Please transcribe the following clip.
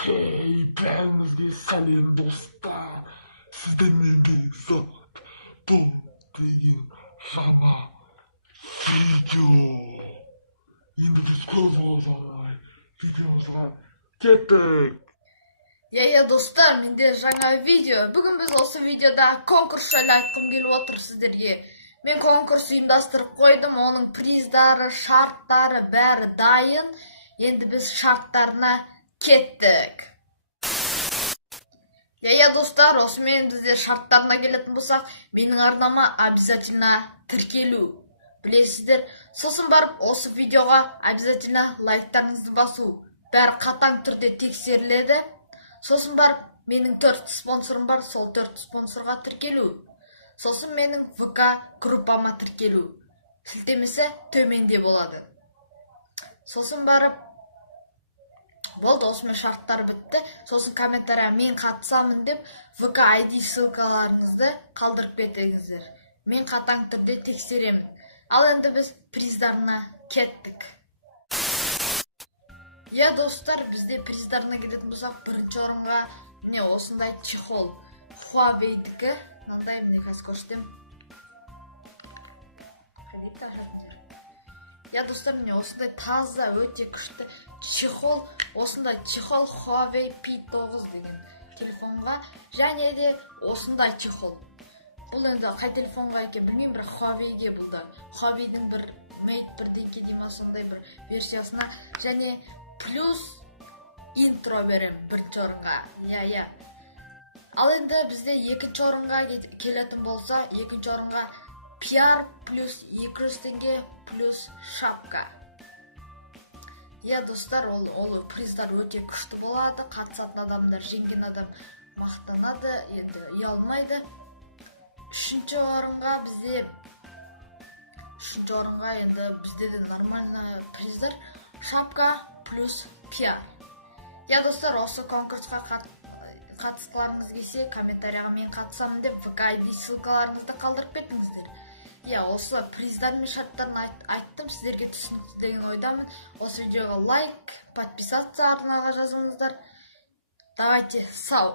Бәріңізге сәлем достар, сіздермен сағат бұл деген жаңа видео. Енді біз жаңа видеомызға кеттік. Достар, менде жаңа видео. Бүгін біз осы видеода конкурс жайлы айтқым келіп отыр сіздерге. Мен конкурс ұйымдастырып қойдым, оның приздары, шарттары бәрі дайын. Енді біз шарттарына кеттік. Достар, осымен біздер шарттарына келетін болсақ, менің арнама обязательно тіркелу. Білесіздер, сосын барып осы видеоға обязательно лайктарыңызды басу. Бәрі қатаң түрде тексеріледі. Сосын барып менің 4 спонсорым бар, сол 4 спонсорға тіркелу. Сосын менің ВК группама тіркелу. Сілтемесі төменде болады. Сосын барып болды, осымен шарттар бітті. Сосын комментария мен қатысамын деп ВК ID ссылкаларыңызды қалдырып кетіңіздер. Мен қатаң түрде тексеремін. Ал енді біз приздарына кеттік. Достар, бізде приздарына келетін болсақ, бірінші орынға міне осындай чехол. Huawei-дікі. Мынандай міне қазір көрсетем. Достар, міне осындай таза, өте күшті чехол. Осындай чехол Huawei P9 деген телефонға. Және де осындай чехол. Бұл енді қай телефонға екен білмеймін, бірақ Huawei-ге бұлдар. Huawei-дің бір Mate бірдеңке дейма сондай бір версиясына. Және плюс интро берем бірінші орынға. Ал енді бізде екінші орынға келетін болса, екінші орынға PR плюс 200 теңге плюс шапка. Достар, ол приздар өте күшті болады. Қатысатын адамдар, жеңген адам мақтанады, енді ұялмайды. Үшінші орынға енді бізде де нормальный приздар шапка плюс PR. Достар, осы конкурсқа қатысқыларыңыз келсе, комментарияға мен қатысамын деп ВК ID ссылкаларыңызды қалдырып кетіңіздер. Осы приздар мен шарттарын айттым, сіздерге түсінікті деген ойдамын. Осы видеоға лайк, подписаться арнаға жазыңыздар. Давайте, сау!